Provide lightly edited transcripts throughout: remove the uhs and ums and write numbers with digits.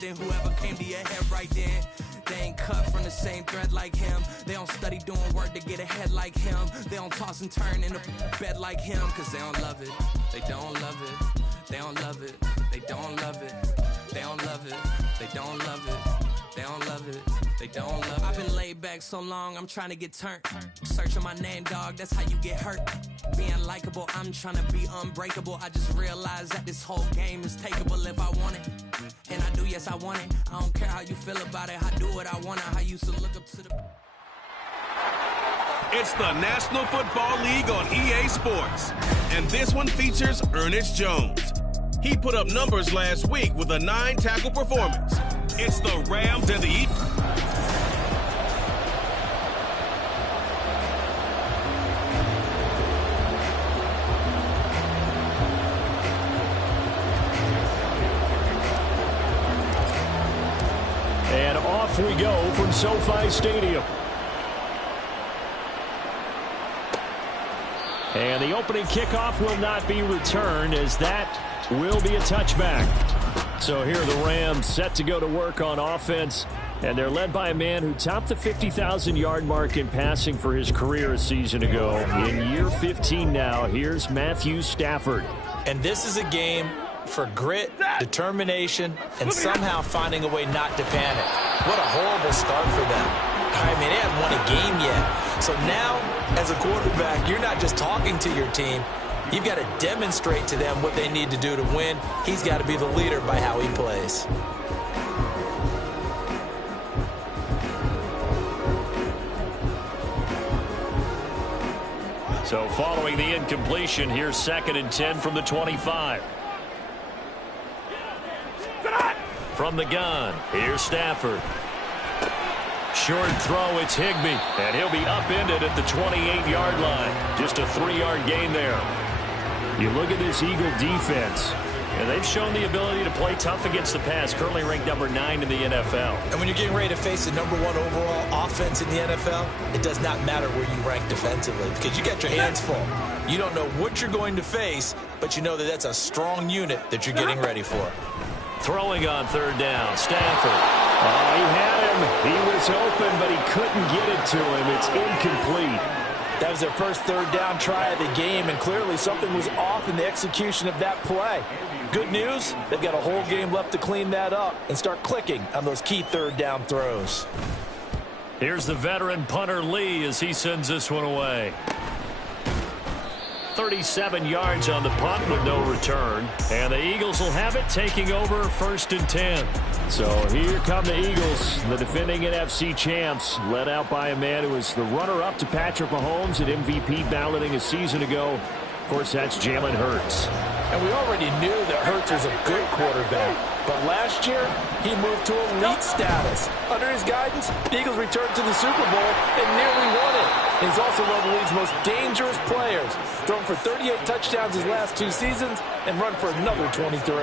Then whoever came to your head right then, they ain't cut from the same thread like him. They don't study doing work to get ahead like him. They don't toss and turn in the bed like him, cause they don't love it. They don't love it. They don't love it. They don't love it. They don't love it. They don't love it. They don't love it. They don't love it. I've been laid back so long, I'm trying to get turned. Searching my name, dog, that's how you get hurt. Being likable, I'm trying to be unbreakable. I just realized that this whole game is takeable if I want it. And I do, yes, I want it. I don't care how you feel about it. I do what I want. I used to look up to the... It's the National Football League on EA Sports. And this one features Ernest Jones. He put up numbers last week with a 9-tackle performance. It's the Rams and the Eagles. And off we go from SoFi Stadium. And the opening kickoff will not be returned, as that will be a touchback. So here are the Rams set to go to work on offense. And they're led by a man who topped the 50,000-yard mark in passing for his career a season ago. In year 15 now, here's Matthew Stafford. And this is a game for grit, determination, and somehow finding a way not to panic. What a horrible start for them. I mean, they haven't won a game yet. So now, as a quarterback, you're not just talking to your team. You've got to demonstrate to them what they need to do to win. He's got to be the leader by how he plays. So following the incompletion, here's 2nd and 10 from the 25. From the gun, here's Stafford. Short throw, it's Higbee, and he'll be upended at the 28-yard line. Just a 3-yard gain there. You look at this Eagle defense, and they've shown the ability to play tough against the pass, currently ranked number 9 in the NFL. And when you're getting ready to face the number 1 overall offense in the NFL, it does not matter where you rank defensively because you got your hands full. You don't know what you're going to face, but you know that that's a strong unit that you're getting ready for. Throwing on 3rd down, Stafford. Oh, he had him. He was open, but he couldn't get it to him. It's incomplete. That was their first 3rd down try of the game, and clearly something was off in the execution of that play. Good news, they've got a whole game left to clean that up and start clicking on those key 3rd down throws. Here's the veteran punter Lee as he sends this one away. 37 yards on the punt with no return. And the Eagles will have it, taking over 1st and 10. So here come the Eagles, the defending NFC champs, led out by a man who was the runner-up to Patrick Mahomes at MVP balloting a season ago. Of course, that's Jalen Hurts. And we already knew that Hurts was a good quarterback. But last year, he moved to elite status. Under his guidance, the Eagles returned to the Super Bowl and nearly won it. He's also one of the league's most dangerous players. Thrown for 38 touchdowns his last 2 seasons and run for another 23.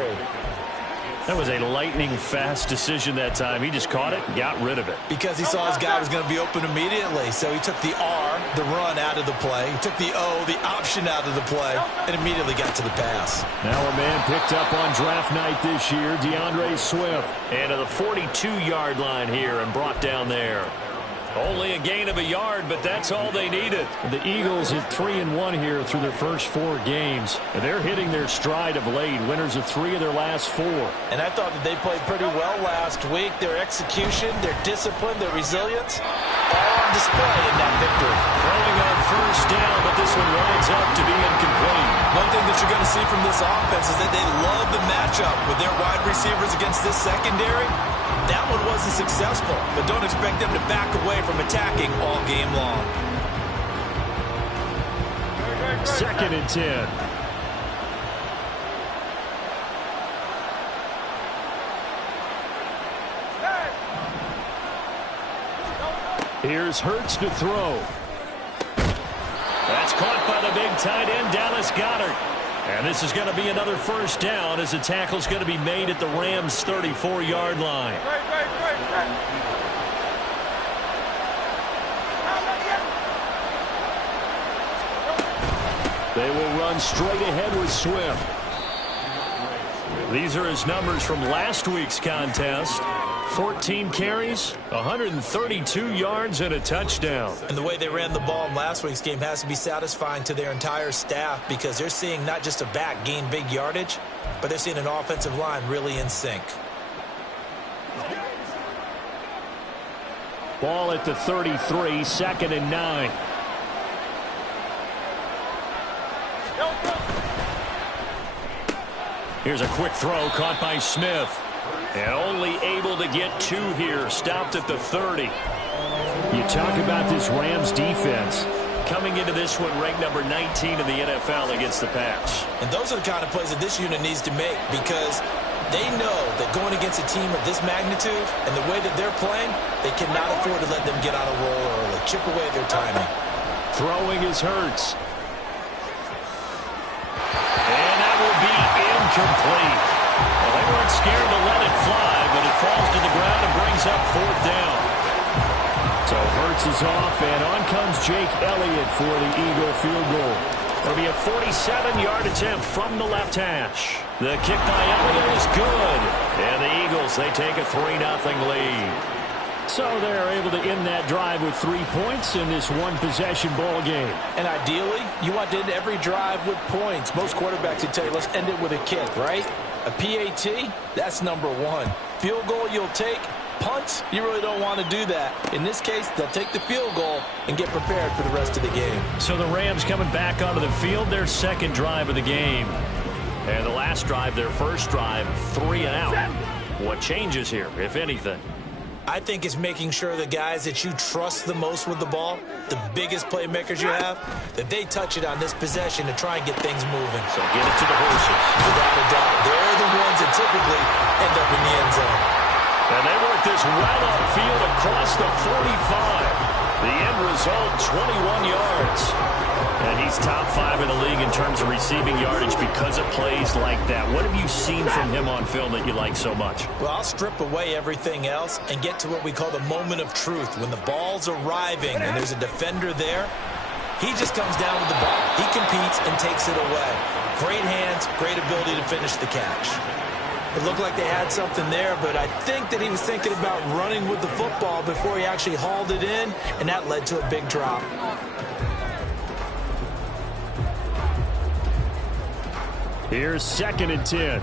That was a lightning-fast decision that time. He just caught it and got rid of it. Because he saw his guy was going to be open immediately. So he took the R, the run, out of the play. He took the O, the option, out of the play, and immediately got to the pass. Now a man picked up on draft night this year, DeAndre Swift. And to the 42-yard line here and brought down there. Only a gain of a yard, but that's all they needed. The Eagles at 3-1 here through their first 4 games. And they're hitting their stride of late, winners of 3 of their last 4. And I thought that they played pretty well last week. Their execution, their discipline, their resilience, all on display in that victory. Throwing on 1st down, but this one winds up to be incomplete. One thing that you're going to see from this offense is that they love the matchup with their wide receivers against this secondary. That one wasn't successful, but don't expect them to back away from attacking all game long. 2nd and 10. Here's Hurts to throw. That's caught by the big tight end, Dallas Goedert. And this is going to be another 1st down as the tackle's going to be made at the Rams' 34-yard line. They will run straight ahead with Swift. These are his numbers from last week's contest. 14 carries, 132 yards, and a touchdown. And the way they ran the ball in last week's game has to be satisfying to their entire staff because they're seeing not just a back gain big yardage, but they're seeing an offensive line really in sync. Ball at the 33, 2nd and 9. Here's a quick throw caught by Smith. And only able to get 2 here. Stopped at the 30. You talk about this Rams defense. Coming into this one ranked number 19 in the NFL against the pass. And those are the kind of plays that this unit needs to make because they know that going against a team of this magnitude and the way that they're playing, they cannot afford to let them get on a roll early. Chip away at their timing. Throwing is Hurts. And that will be incomplete. Well, they weren't scared to let it fly, but it falls to the ground and brings up 4th down. So Hurts is off, and on comes Jake Elliott for the Eagle field goal. It'll be a 47-yard attempt from the left hash. The kick by Elliott is good. And the Eagles, they take a 3-0 lead. So they're able to end that drive with 3 points in this one-possession ball game. And ideally, you want to end every drive with points. Most quarterbacks would tell you, let's end it with a kick, right? A PAT, that's number 1. Field goal you'll take. Punts, you really don't want to do that. In this case, they'll take the field goal and get prepared for the rest of the game. So the Rams coming back onto the field, their second drive of the game. And the last drive, their first drive, 3 and out. What changes here, if anything? I think it's making sure the guys that you trust the most with the ball, the biggest playmakers you have, that they touch it on this possession to try and get things moving. So get it to the horses. Without a doubt. They're the ones that typically end up in the end zone. And they work this well upfield across the 45. The end result, 21 yards. And he's top 5 in the league in terms of receiving yardage because of plays like that. What have you seen from him on film that you like so much? Well, I'll strip away everything else and get to what we call the moment of truth. When the ball's arriving and there's a defender there, he just comes down with the ball. He competes and takes it away. Great hands, great ability to finish the catch. It looked like they had something there, but I think that he was thinking about running with the football before he actually hauled it in, and that led to a big drop. Here's 2nd and 10.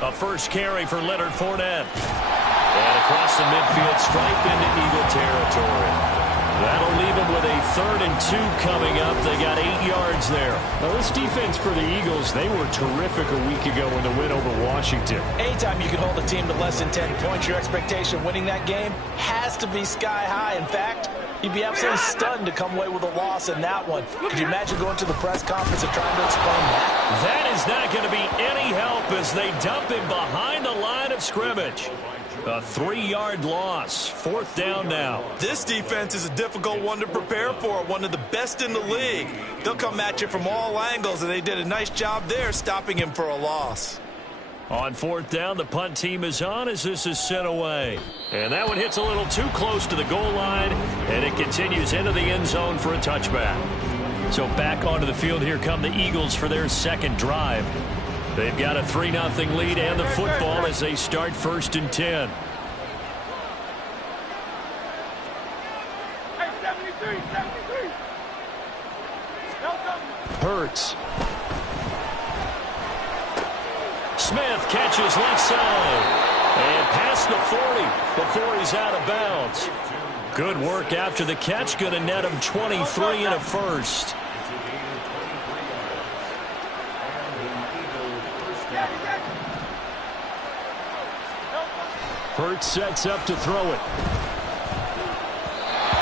A first carry for Leonard Fournette. And across the midfield stripe into Eagle territory. That'll leave them with a 3rd and 2 coming up. They got 8 yards there. Now, this defense for the Eagles, they were terrific a week ago in the win over Washington. Anytime you can hold a team to less than 10 points, your expectation of winning that game has to be sky high. In fact, you'd be absolutely stunned to come away with a loss in that one. Could you imagine going to the press conference and trying to explain that? That is not going to be any help as they dump him behind the line of scrimmage. A 3-yard loss. 4th down now. This defense is a difficult one to prepare for. One of the best in the league. They'll come at you from all angles, and they did a nice job there stopping him for a loss. On 4th down, the punt team is on as this is sent away. And that one hits a little too close to the goal line, and it continues into the end zone for a touchback. So back onto the field, here come the Eagles for their second drive. They've got a 3-0 lead and the football as they start 1st and 10. Hurts. Smith catches left side. And past the 40 before he's out of bounds. Good work after the catch. Going to net him 23 and a first. Hurts sets up to throw it.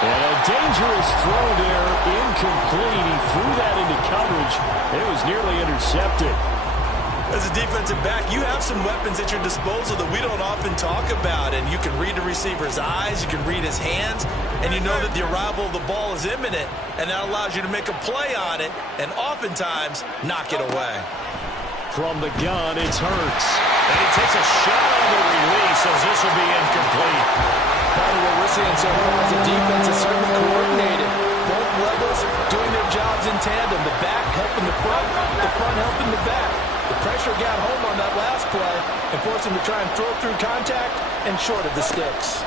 And a dangerous throw there, incomplete. He threw that into coverage. It was nearly intercepted. As a defensive back, you have some weapons at your disposal that we don't often talk about. And you can read the receiver's eyes, you can read his hands, and you know that the arrival of the ball is imminent. And that allows you to make a play on it and oftentimes knock it away. From the gun, it's Hurts. And he takes a shot on the release as this will be incomplete. Part of what we're seeing so far is the defense is certainly coordinated. Both some levels, doing their jobs in tandem. The back helping the front helping the back. The pressure got home on that last play and forced him to try and throw through contact and short of the sticks.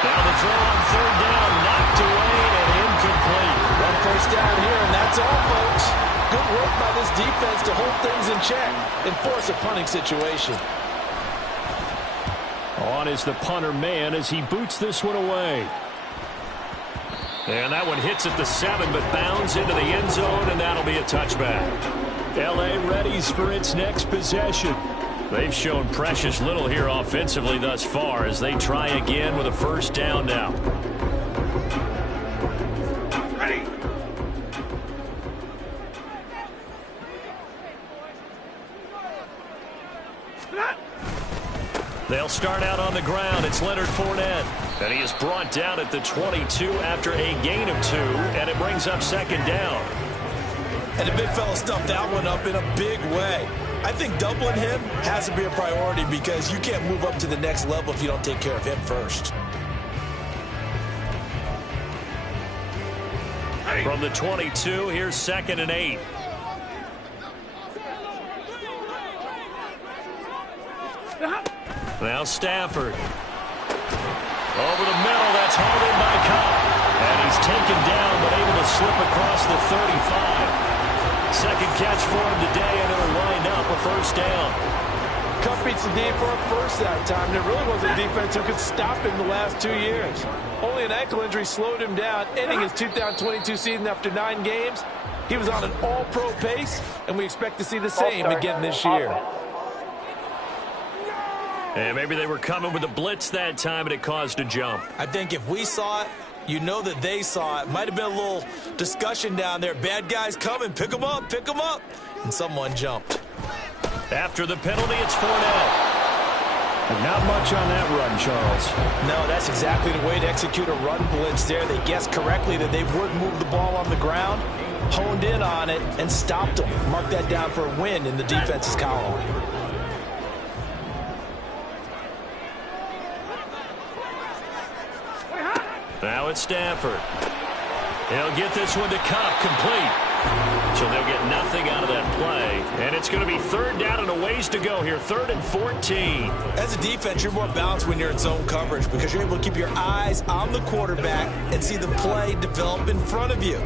Now the throw on third down, knocked away and incomplete. One first down here, and that's all, folks. Good work by this defense to hold things in check and force a punting situation. On is the punter man as he boots this one away. And that one hits at the 7, but bounds into the end zone, and that'll be a touchback. L.A. readies for its next possession. They've shown precious little here offensively thus far as they try again with a first down now. Ready. They'll start out on the ground. It's Leonard Fournette. And he is brought down at the 22 after a gain of 2, and it brings up second down. And the big fella stuffed that one up in a big way. I think doubling him has to be a priority because you can't move up to the next level if you don't take care of him first. From the 22, here's 2nd and 8. Now Stafford. Over the middle, that's hauled in by Cup. And he's taken down, but able to slip across the 35. Second catch for him today, and it'll line up a first down. Cup beats the D for a first that time. There really wasn't a defense who could stop him the last 2 years. Only an ankle injury slowed him down, ending his 2022 season after 9 games. He was on an all-pro pace, and we expect to see the same again this year. And maybe they were coming with a blitz that time, and it caused a jump. I think if we saw it, you know that they saw it. Might have been a little discussion down there. Bad guys coming. Pick them up. Pick them up. And someone jumped. After the penalty, it's Fournette. Not much on that run, Charles. No, that's exactly the way to execute a run blitz there. They guessed correctly that they would move the ball on the ground, honed in on it, and stopped them. Mark that down for a win in the defense's column. Now it's Stafford. He'll get this one to Cup, complete. So they'll get nothing out of that play. And it's going to be third down and a ways to go here, 3rd and 14. As a defense, you're more balanced when you're in zone coverage because you're able to keep your eyes on the quarterback and see the play develop in front of you.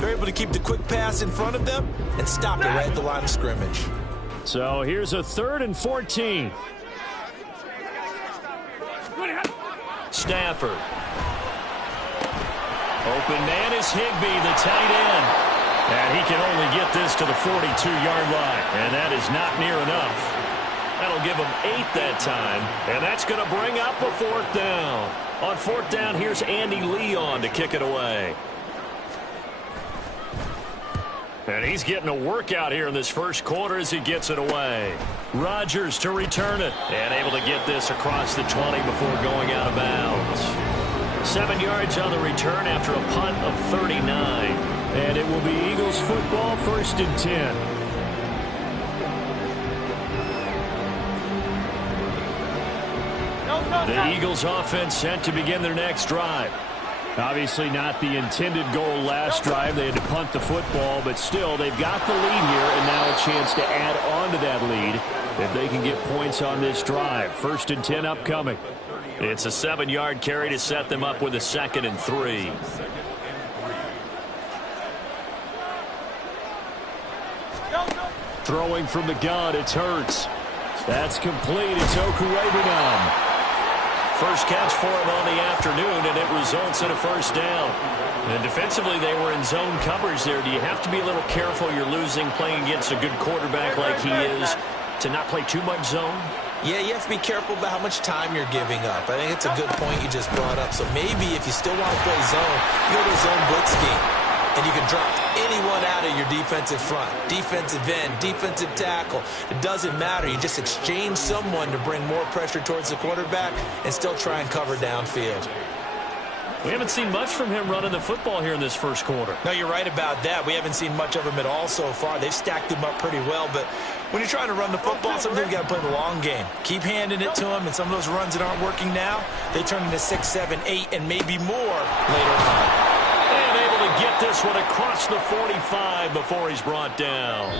They're able to keep the quick pass in front of them and stop it right at the line of scrimmage. So here's a 3rd and 14. Stafford. Open man is Higbee, the tight end. And he can only get this to the 42-yard line. And that is not near enough. That'll give him 8 that time. And that's going to bring up a 4th down. On 4th down, here's Andy Leon to kick it away. And he's getting a workout here in this first quarter as he gets it away. Rodgers to return it. And able to get this across the 20 before going out of bounds. 7 yards on the return after a punt of 39. And it will be Eagles football, 1st and 10. The Eagles offense set to begin their next drive. Obviously not the intended goal last drive. They had to punt the football, but still they've got the lead here and now a chance to add on to that lead if they can get points on this drive. 1st and 10 upcoming. It's a 7-yard carry to set them up with a 2nd and 3. Throwing from the gun, it's Hurts. That's complete. It's Okurebunom. First catch for him on the afternoon, and it results in a first down. And defensively, they were in zone coverage there. Do you have to be a little careful? You're losing playing against a good quarterback like he is to not play too much zone? Yeah, you have to be careful about how much time you're giving up. I think it's a good point you just brought up. So maybe if you still want to play zone, you go to a zone blitz scheme. And you can drop anyone out of your defensive front, defensive end, defensive tackle. It doesn't matter. You just exchange someone to bring more pressure towards the quarterback and still try and cover downfield. We haven't seen much from him running the football here in this first quarter. No, you're right about that. We haven't seen much of him at all so far. They've stacked him up pretty well, but when you're trying to run the football, sometimes you got to play the long game. Keep handing it to him, and some of those runs that aren't working now, they turn into 6, 7, 8, and maybe more later on. And able to get this one across the 45 before he's brought down.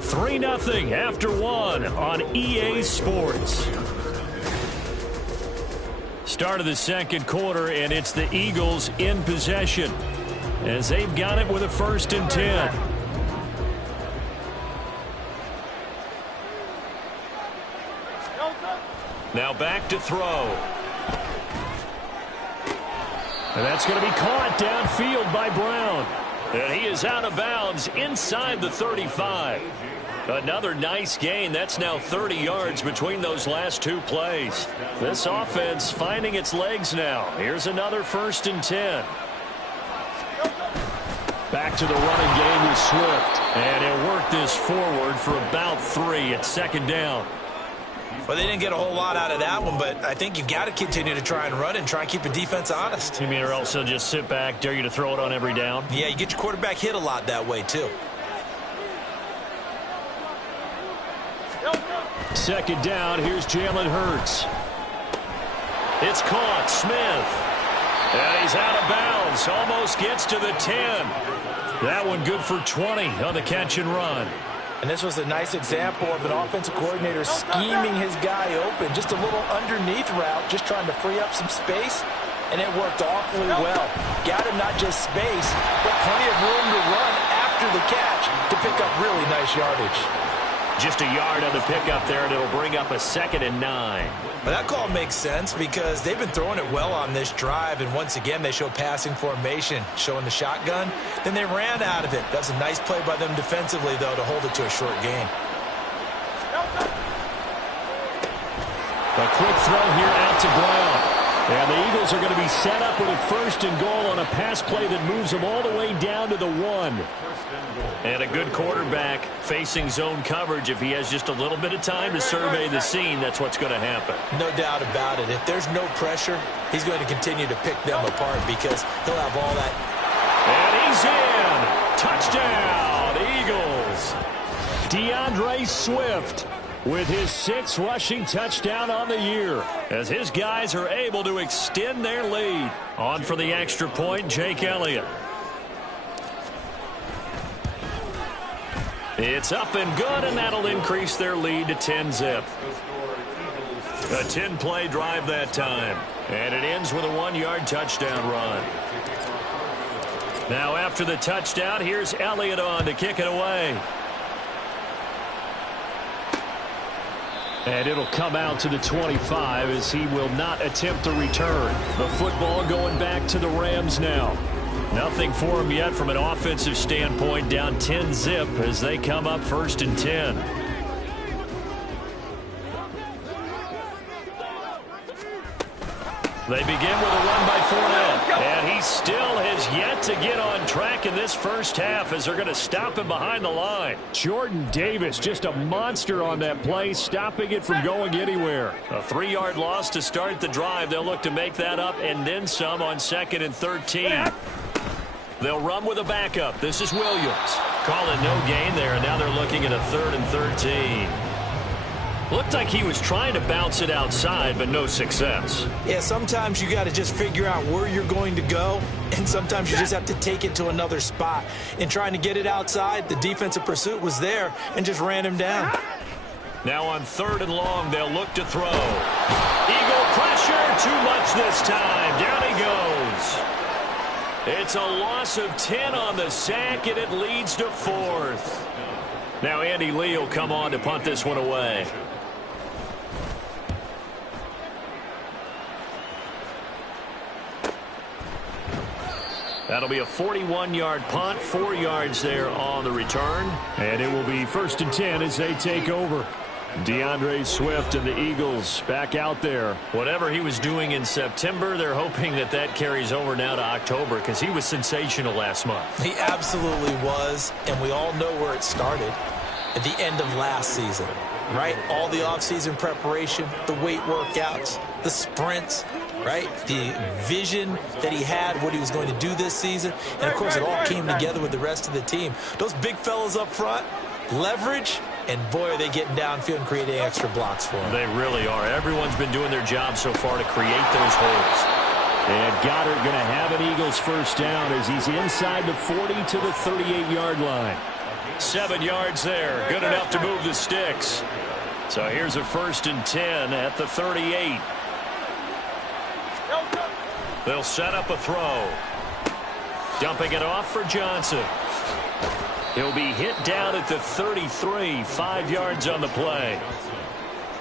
3-0 after 1 on EA Sports. Start of the second quarter, and it's the Eagles in possession as they've got it with a 1st and 10. Now back to throw. And that's going to be caught downfield by Brown. And he is out of bounds inside the 35. Another nice gain. That's now 30 yards between those last 2 plays. This offense finding its legs now. Here's another 1st and 10. Back to the running game with Swift. And he'll work this forward for about 3 at 2nd down. Well, they didn't get a whole lot out of that one, but I think you've got to continue to try and run and try and keep the defense honest. You mean or else they'll just sit back, dare you to throw it on every down? Yeah, you get your quarterback hit a lot that way, too. 2nd down, here's Jalen Hurts. It's caught, Smith. And he's out of bounds, almost gets to the 10. That one good for 20 on the catch and run. And this was a nice example of an offensive coordinator scheming his guy open. Just a little underneath route, just trying to free up some space, and it worked awfully well. Got him not just space, but plenty of room to run after the catch to pick up really nice yardage. Just a yard on the pickup there, and it'll bring up a 2nd and 9. Well, that call makes sense because they've been throwing it well on this drive, and once again they show passing formation, showing the shotgun. Then they ran out of it. That was a nice play by them defensively, though, to hold it to a short gain. A quick throw here out to Brown. And the Eagles are going to be set up with a 1st and goal on a pass play that moves them all the way down to the 1. And a good quarterback facing zone coverage. If he has just a little bit of time to survey the scene, that's what's going to happen. No doubt about it. If there's no pressure, he's going to continue to pick them apart because he'll have all that. And he's in. Touchdown, Eagles. DeAndre Swift with his 6th rushing touchdown on the year as his guys are able to extend their lead. On for the extra point, Jake Elliott. It's up and good, and that'll increase their lead to 10-zip. A 10-play drive that time, and it ends with a 1-yard touchdown run. Now after the touchdown, here's Elliott on to kick it away. And it'll come out to the 25 as he will not attempt a return. The football going back to the Rams now. Nothing for him yet from an offensive standpoint, down 10-zip as they come up 1st and 10. They begin with a run by Fournette, and he still has yet to get on track in this first half as they're going to stop him behind the line. Jordan Davis, just a monster on that play, stopping it from going anywhere. A 3-yard loss to start the drive. They'll look to make that up and then some on 2nd and 13. They'll run with a backup. This is Williams. Calling no gain there, and now they're looking at a 3rd and 13. Looked like he was trying to bounce it outside, but no success. Yeah, sometimes you got to just figure out where you're going to go, and sometimes you just have to take it to another spot. In trying to get it outside, the defensive pursuit was there and just ran him down. Now on 3rd and long, they'll look to throw. Eagle pressure, too much this time. Down he goes. It's a loss of 10 on the sack, and it leads to 4th. Now Andy Lee will come on to punt this one away. That'll be a 41-yard punt, 4 yards there on the return. And it will be 1st and 10 as they take over. DeAndre Swift and the Eagles back out there. Whatever he was doing in September, they're hoping that that carries over now to October because he was sensational last month. He absolutely was, and we all know where it started at the end of last season, right? All the offseason preparation, the weight workouts, the sprints, right? The vision that he had, what he was going to do this season, and of course it all came together with the rest of the team. Those big fellas up front, leverage, and boy, are they getting downfield and creating extra blocks for them. They really are. Everyone's been doing their job so far to create those holes. And Goddard going to have an Eagles first down as he's inside the 40 to the 38-yard line. 7 yards there. Good enough to move the sticks. So here's a 1st and 10 at the 38. They'll set up a throw. Dumping it off for Johnson. He'll be hit down at the 33, 5 yards on the play.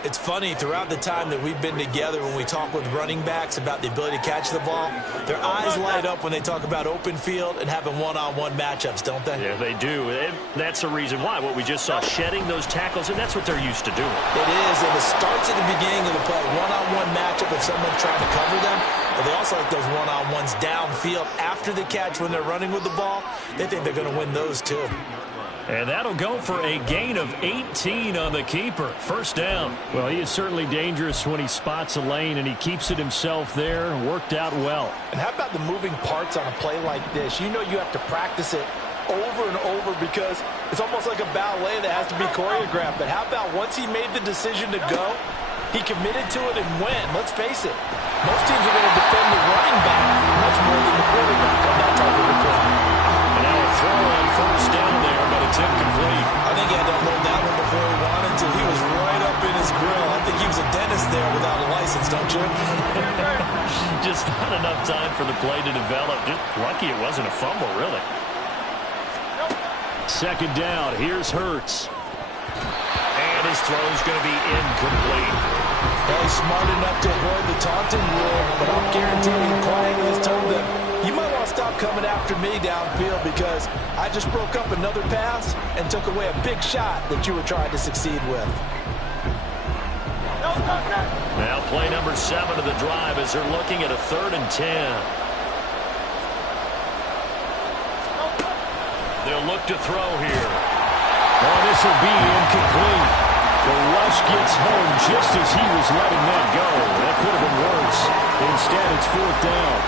It's funny, throughout the time that we've been together, when we talk with running backs about the ability to catch the ball, their eyes light up when they talk about open field and having one-on-one matchups, don't they? Yeah, they do. And that's the reason why. What we just saw, shedding those tackles, and that's what they're used to doing. It is, and it starts at the beginning of the play. One-on-one matchup if someone's trying to cover them, but they also like those one-on-ones downfield after the catch when they're running with the ball. They think they're going to win those, too. And that'll go for a gain of 18 on the keeper. First down. Well, he is certainly dangerous when he spots a lane, and he keeps it himself there. Worked out well. And how about the moving parts on a play like this? You know you have to practice it over and over because it's almost like a ballet that has to be choreographed. But how about once he made the decision to go, he committed to it and went. Let's face it, most teams are going to defend the running back much more than the quarterback on that type of a play. And now a throw on first down there, but it's incomplete. I think he had to unload that one before he wanted to. He was right up in his grill. I think he was a dentist there without a license, don't you? Just not enough time for the play to develop. Just lucky it wasn't a fumble, really. Second down. Here's Hurts. And his throw's going to be incomplete. Well, he's smart enough to avoid the taunting rule, but I'll guarantee you, quietly has told them, you might want to stop coming after me downfield because I just broke up another pass and took away a big shot that you were trying to succeed with. Now play number 7 of the drive as they're looking at a 3rd and 10. They'll look to throw here. Oh, this will be incomplete. The rush gets home just as he was letting that go. That could have been worse. Instead, it's 4th down.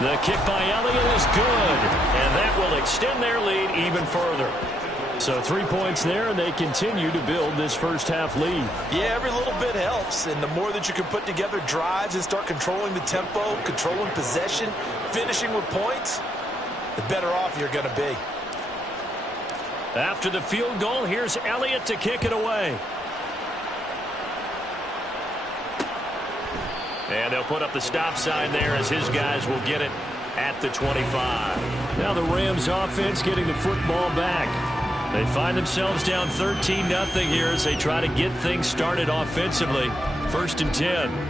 The kick by Elliott is good, and that will extend their lead even further. So 3 points there, and they continue to build this first half lead. Yeah, every little bit helps, and the more that you can put together drives and start controlling the tempo, controlling possession, finishing with points, the better off you're going to be. After the field goal, here's Elliott to kick it away. And they'll put up the stop sign there as his guys will get it at the 25. Now the Rams offense getting the football back. They find themselves down 13-0 here as they try to get things started offensively. 1st and 10.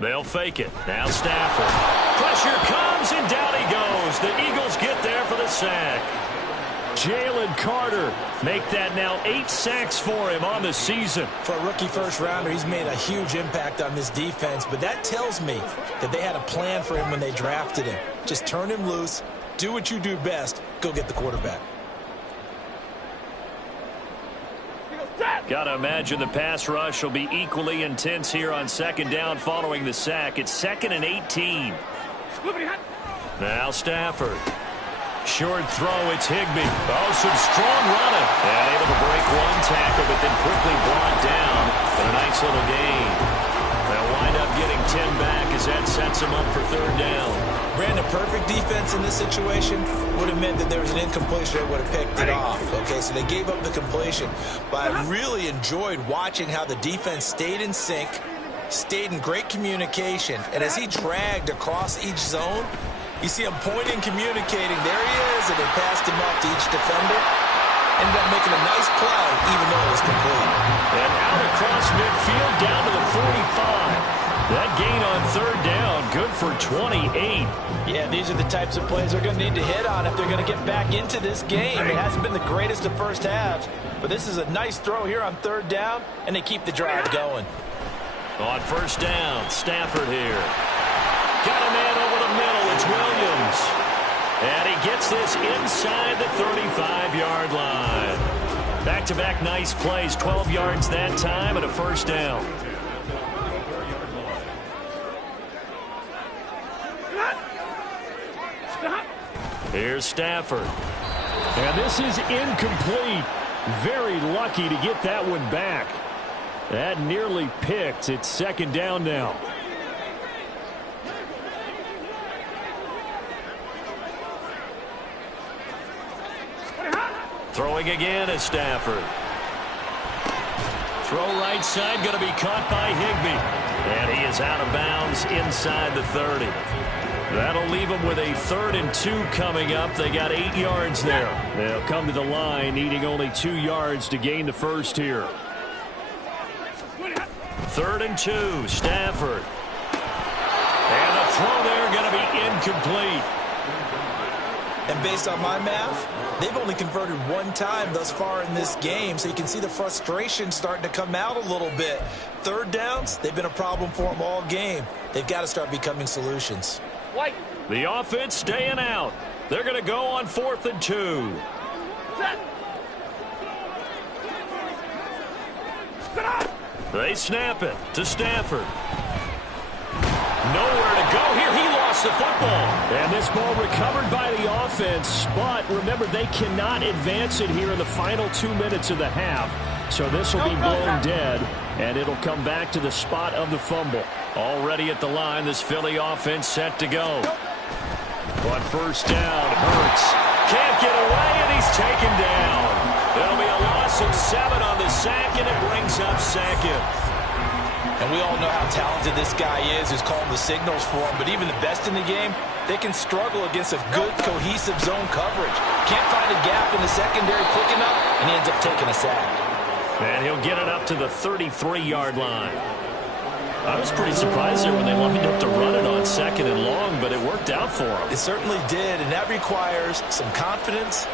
They'll fake it. Now Stafford. Pressure comes, and down he goes. The Eagles get there for the sack. Jalen Carter make that now 8 sacks for him on the season. For a rookie first-rounder, he's made a huge impact on this defense, but that tells me that they had a plan for him when they drafted him. Just turn him loose, do what you do best, go get the quarterback. Got to imagine the pass rush will be equally intense here on 2nd down following the sack. It's 2nd and 18. Now Stafford. Short throw, it's Higbee. Oh, some strong running. And able to break one tackle, but then quickly brought down. But a nice little gain. They'll wind up getting 10 back as that sets them up for 3rd down. Brandon, perfect defense in this situation would have meant that there was an incompletion that would have picked it off. Okay, so they gave up the completion. But I really enjoyed watching how the defense stayed in sync, stayed in great communication. And as he dragged across each zone, you see him pointing, communicating. There he is, and they passed him up to each defender. Ended up making a nice play, even though it was complete. And out across midfield, down to the 45. That gain on 3rd down, good for 28. Yeah, these are the types of plays they're going to need to hit on if they're going to get back into this game. It hasn't been the greatest of first halves, but this is a nice throw here on 3rd down, and they keep the drive going. On 1st down, Stafford here. Got a man over the middle. It's Williams. And he gets this inside the 35-yard line. Back-to-back nice plays, 12 yards that time and a first down. Here's Stafford. And this is incomplete. Very lucky to get that one back. That nearly picked. It's second down now. Throwing again is Stafford. Throw right side, going to be caught by Higbee. And he is out of bounds inside the 30. That'll leave them with a 3rd and 2 coming up. They got 8 yards there. They'll come to the line needing only 2 yards to gain the first here. 3rd and 2, Stafford. And the throw there going to be incomplete. And based on my math, they've only converted 1 time thus far in this game, so you can see the frustration starting to come out a little bit. 3rd downs, they've been a problem for them all game. They've got to start becoming solutions. The offense staying out. They're going to go on 4th and 2. They snap it to Stafford. Nowhere to go here. He lost the football. And this ball recovered by the offense. But remember, they cannot advance it here in the final 2 minutes of the half. So this will be blown dead, and it'll come back to the spot of the fumble. Already at the line, this Philly offense set to go. On first down, Hurts can't get away, and he's taken down. It'll be a loss of 7 on the sack, and it brings up 2nd. And we all know how talented this guy is who's calling the signals for him. But even the best in the game, they can struggle against a good, cohesive zone coverage. Can't find a gap in the secondary quick enough, and he ends up taking a sack. And he'll get it up to the 33-yard line. I was pretty surprised there when they lined up to run it on 2nd and long, but it worked out for them. It certainly did, and that requires some confidence,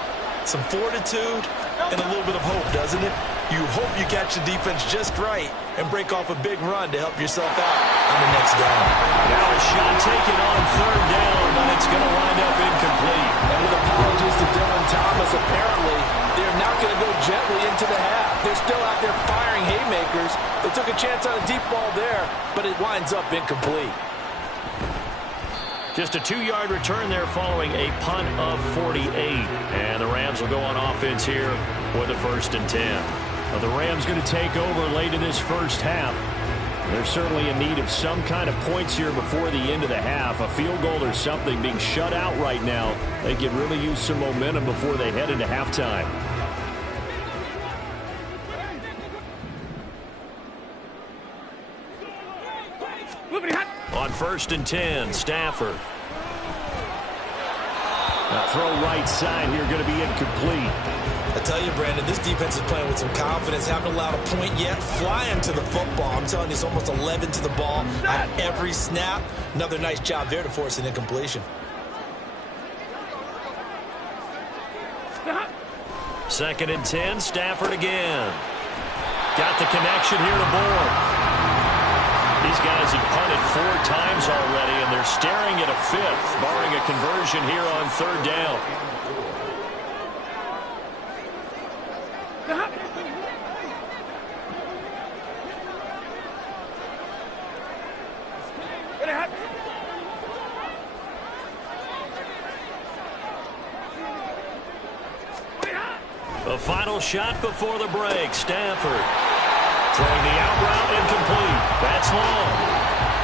some fortitude, and a little bit of hope, doesn't it? You hope you catch the defense just right and break off a big run to help yourself out on the next down. Now a shot taken on 3rd down, but it's going to wind up incomplete. And with apologies to Dylan Thomas, apparently they're not going to go gently into the half. They're still out there firing haymakers. They took a chance on a deep ball there, but it winds up incomplete. Just a 2-yard return there following a punt of 48. And the Rams will go on offense here with a 1st and 10. Well, the Rams going to take over late in this first half. They're certainly in need of some kind of points here before the end of the half. A field goal or something. Being shut out right now, they could really use some momentum before they head into halftime. On 1st and 10, Stafford. Now throw right side here, going to be incomplete. I tell you, Brandon, this defense is playing with some confidence. Haven't allowed a point yet. Flying to the football. I'm telling you, it's almost 11 to the ball on every snap. Another nice job there to force an incompletion. 2nd and 10, Stafford again. Got the connection here to Bourne. These guys have punted 4 times already, and they're staring at a 5th, barring a conversion here on 3rd down. The final shot before the break, Stafford. Throwing the out route, incomplete. That's long.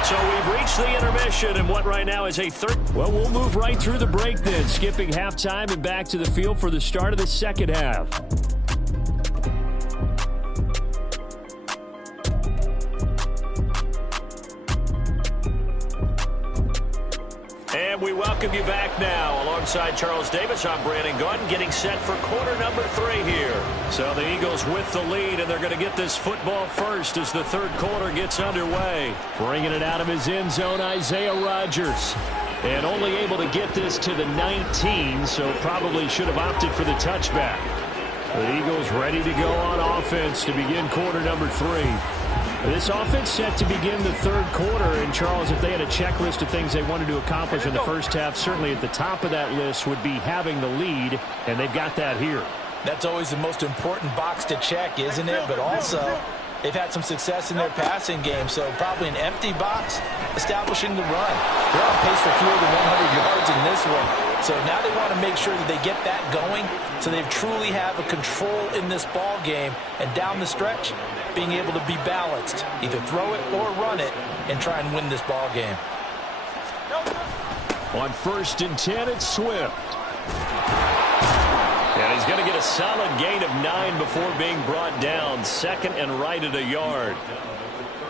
So we've reached the intermission, and what right now is a third. Well, we'll move right through the break then, skipping halftime and back to the field for the start of the second half. And we welcome you back now. Alongside Charles Davis, I'm Brandon Gordon, getting set for quarter number 3 here. So the Eagles with the lead, and they're going to get this football first as the 3rd quarter gets underway. Bringing it out of his end zone, Isaiah Rodgers. And only able to get this to the 19, so probably should have opted for the touchback. The Eagles ready to go on offense to begin quarter number 3. This offense set to begin the 3rd quarter, and Charles, if they had a checklist of things they wanted to accomplish in the first half, certainly at the top of that list would be having the lead, and they've got that here. That's always the most important box to check, isn't it? But also, they've had some success in their passing game, so probably an empty box establishing the run. They're on pace for fewer than 100 yards in this one. So now they want to make sure that they get that going so they truly have a control in this ball game, and down the stretch, being able to be balanced, either throw it or run it, and try and win this ball game. On 1st and 10, it's Swift. And he's going to get a solid gain of 9 before being brought down. Second and right at a yard.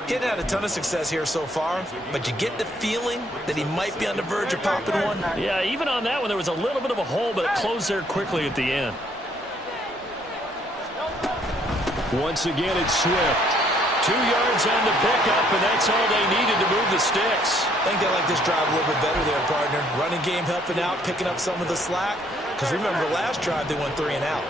He hadn't had a ton of success here so far, but you get the feeling that he might be on the verge of popping one. Yeah, even on that one, there was a little bit of a hole, but it closed there quickly at the end. Once again, it's Swift. 2 yards on the pickup, and that's all they needed to move the sticks. I think they like this drive a little bit better there, partner. Running game helping out, picking up some of the slack. Because remember, last drive they went 3 and out.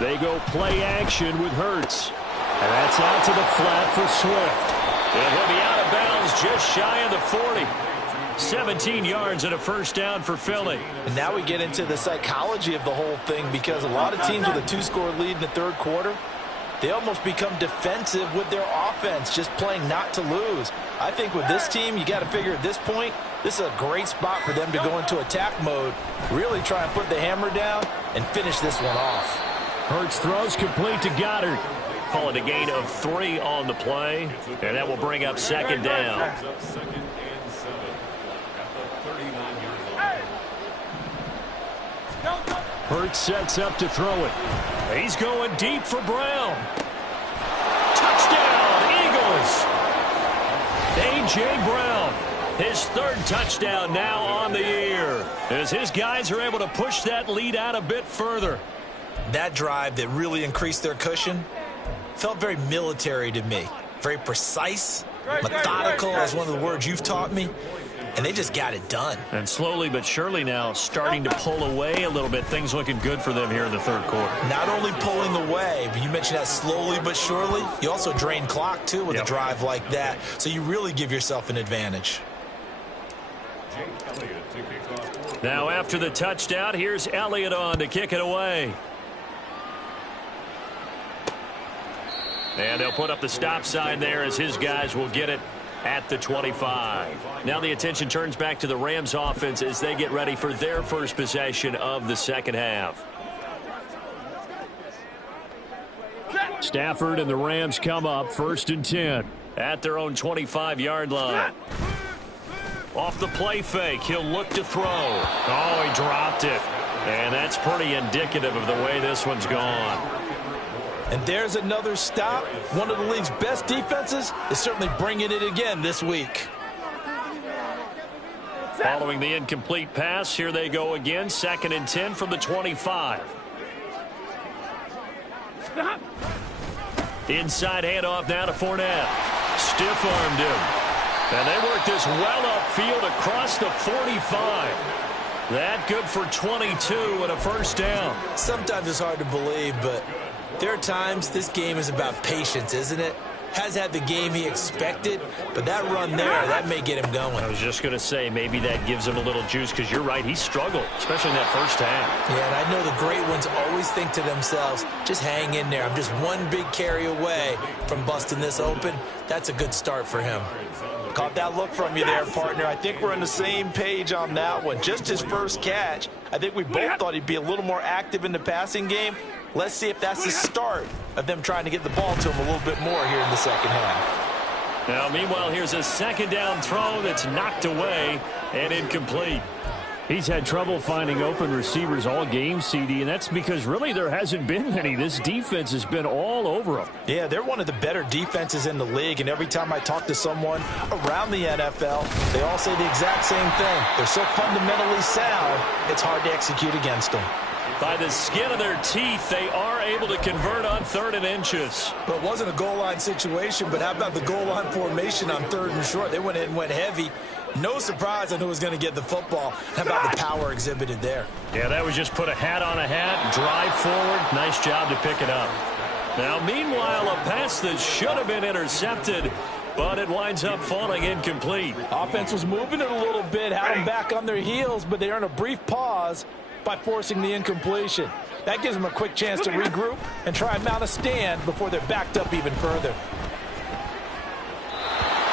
They go play action with Hurts. And that's out to the flat for Swift. And he'll be out of bounds just shy of the 40. 17 yards and a first down for Philly. And now we get into the psychology of the whole thing, because a lot of teams with a 2-score lead in the third quarter, they almost become defensive with their offense, just playing not to lose. I think with this team, you got to figure at this point, this is a great spot for them to go into attack mode, really try and put the hammer down and finish this one off. Hurts throws complete to Goddard. Call it a gain of 3 on the play, and that will bring up second down. Hurts sets up to throw it. He's going deep for Brown. Touchdown, Eagles! A.J. Brown, his 3rd touchdown now on the year, as his guys are able to push that lead out a bit further. That drive that really increased their cushion felt very military to me. Very precise, methodical, is one of the words you've taught me. And they just got it done. And slowly but surely now starting to pull away a little bit. Things looking good for them here in the third quarter. Not only pulling away, but you mentioned that slowly but surely. You also drain clock, too, with a drive like that. So you really give yourself an advantage. Now after the touchdown, here's Elliott on to kick it away. And they'll put up the stop sign there as his guys will get it at the 25. Now the attention turns back to the Rams offense as they get ready for their first possession of the second half. Stafford and the Rams come up 1st and 10 at their own 25-yard line. Off the play fake, he'll look to throw. Oh, he dropped it. And that's pretty indicative of the way this one's gone. And there's another stop. One of the league's best defenses is certainly bringing it again this week. Following the incomplete pass, here they go again. 2nd and 10 from the 25. Inside handoff now to Fournette. Stiff-armed him. And they work this well upfield across the 45. That good for 22 and a first down. Sometimes it's hard to believe, but there are times this game is about patience, isn't it? Has had the game he expected, but that run there, that may get him going. I was just going to say, maybe that gives him a little juice, because you're right, he struggled, especially in that first half. Yeah, and I know the great ones always think to themselves, just hang in there. I'm just one big carry away from busting this open. That's a good start for him. Caught that look from you there, partner. I think we're on the same page on that one. Just his first catch. I think we both thought he'd be a little more active in the passing game. Let's see if that's the start of them trying to get the ball to him a little bit more here in the second half. Now, meanwhile, here's a second down throw that's knocked away and incomplete. He's had trouble finding open receivers all game, CD, and that's because really there hasn't been many. This defense has been all over them. Yeah, they're one of the better defenses in the league, and every time I talk to someone around the NFL, they all say the exact same thing. They're so fundamentally sound, it's hard to execute against them. By the skin of their teeth, they are able to convert on 3rd and inches. Well, it wasn't a goal line situation, but how about the goal line formation on 3rd and short? They went in and went heavy. No surprise on who was going to get the football. How about the power exhibited there? Yeah, that was just put a hat on a hat, drive forward. Nice job to pick it up. Now, meanwhile, a pass that should have been intercepted but it winds up falling incomplete. Offense was moving it a little bit, had them back on their heels, but they earned a brief pause by forcing the incompletion. That gives them a quick chance to regroup and try and mount a stand before they're backed up even further.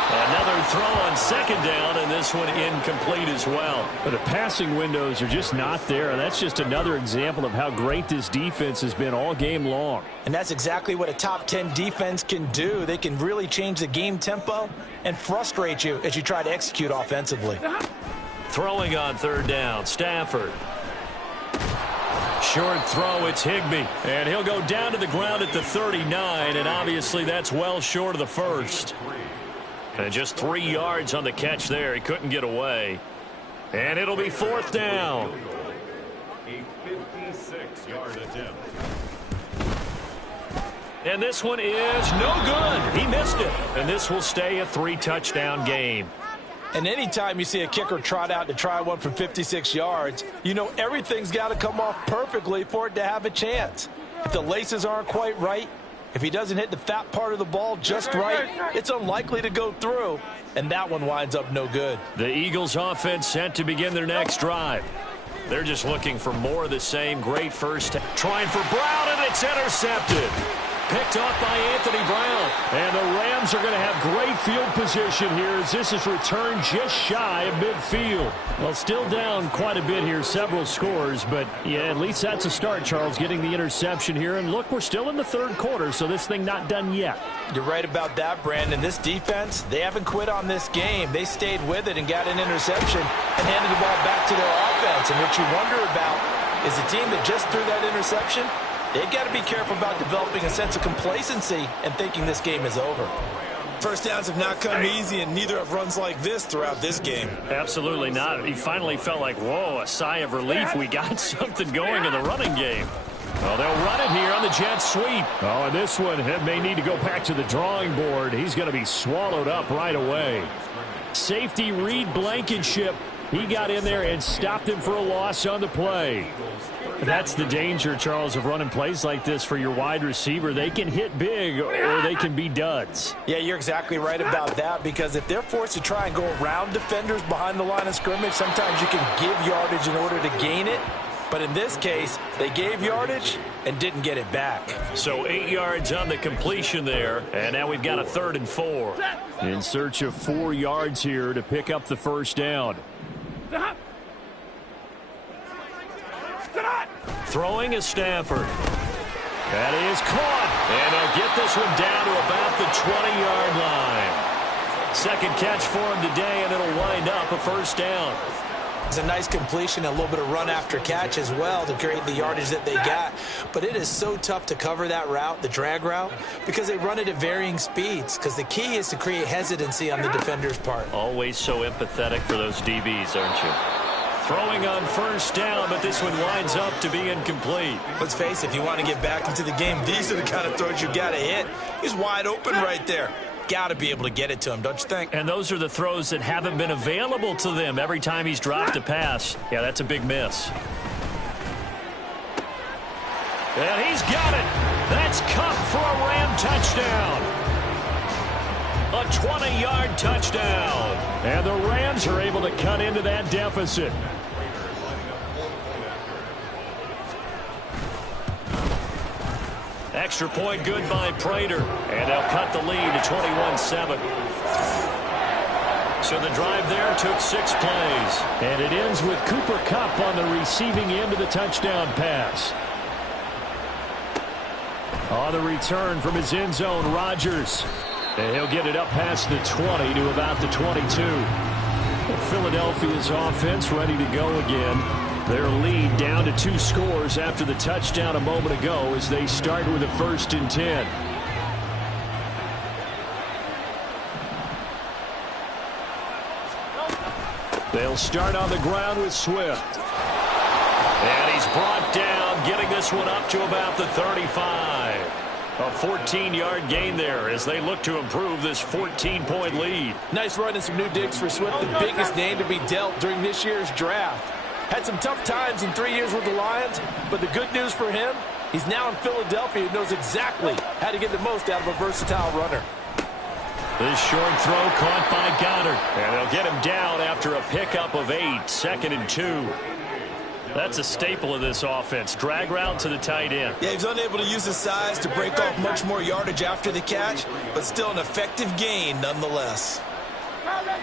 Another throw on second down, and this one incomplete as well. But the passing windows are just not there. That's just another example of how great this defense has been all game long. And that's exactly what a top 10 defense can do. They can really change the game tempo and frustrate you as you try to execute offensively. Throwing on third down, Stafford. Short throw, it's Higbee. And he'll go down to the ground at the 39, and obviously that's well short of the first. And just 3 yards on the catch there. He couldn't get away. And it'll be fourth down. A 56-yard attempt. And this one is no good. He missed it. And this will stay a 3-touchdown game. And anytime you see a kicker trot out to try one from 56 yards, you know everything's got to come off perfectly for it to have a chance. If the laces aren't quite right, if he doesn't hit the fat part of the ball just right, it's unlikely to go through, and that one winds up no good. The Eagles offense set to begin their next drive. They're just looking for more of the same great first. Trying for Brown, and it's intercepted. Picked off by Anthony Brown. And the Rams are going to have great field position here as this is returned just shy of midfield. Well, still down quite a bit here, several scores, but yeah, at least that's a start, Charles, getting the interception here. And look, we're still in the third quarter, so this thing not done yet. You're right about that, Brandon. This defense, they haven't quit on this game. They stayed with it and got an interception and handed the ball back to their offense. And what you wonder about is the team that just threw that interception, they've got to be careful about developing a sense of complacency and thinking this game is over. First downs have not come easy, and neither have runs like this throughout this game. Absolutely not. He finally felt like, whoa, a sigh of relief. We got something going in the running game. Well, they'll run it here on the jet sweep. Oh, and this one may need to go back to the drawing board. He's going to be swallowed up right away. Safety Reed Blankenship. He got in there and stopped him for a loss on the play. That's the danger, Charles, of running plays like this for your wide receiver. They can hit big or they can be duds. Yeah, you're exactly right about that, because if they're forced to try and go around defenders behind the line of scrimmage, sometimes you can give yardage in order to gain it. But in this case, they gave yardage and didn't get it back. So 8 yards on the completion there, and now we've got a 3rd and 4. In search of 4 yards here to pick up the first down. Throwing is Stafford. That is caught. And they'll get this one down to about the 20-yard line. Second catch for him today, and it'll wind up a first down. It's a nice completion, a little bit of run after catch as well to create the yardage that they got. But it is so tough to cover that route, the drag route, because they run it at varying speeds. Because the key is to create hesitancy on the defender's part. Always so empathetic for those DBs, aren't you? Throwing on first down, but this one winds up to be incomplete. Let's face it, if you want to get back into the game, these are the kind of throws you got to hit. He's wide open right there. Got to be able to get it to him, don't you think? And those are the throws that haven't been available to them every time he's dropped a pass. Yeah, that's a big miss. And he's got it. That's Cup for a Ram touchdown. A 20-yard touchdown. And the Rams are able to cut into that deficit. Extra point good by Prater. And they'll cut the lead to 21-7. So the drive there took 6 plays. And it ends with Cooper Kupp on the receiving end of the touchdown pass. On the return from his end zone, Rodgers. And he'll get it up past the 20 to about the 22. Philadelphia's offense ready to go again. Their lead down to 2 scores after the touchdown a moment ago as they start with a 1st and 10. They'll start on the ground with Swift. And he's brought down, getting this one up to about the 35. A 14-yard gain there as they look to improve this 14-point lead. Nice run and some new digs for Swift, the biggest name to be dealt during this year's draft. Had some tough times in 3 years with the Lions, but the good news for him, he's now in Philadelphia and knows exactly how to get the most out of a versatile runner. This short throw caught by Goddard. And they'll get him down after a pickup of 8, 2nd and 2. That's a staple of this offense. Drag route to the tight end. Yeah, he's unable to use his size to break off much more yardage after the catch, but still an effective gain nonetheless.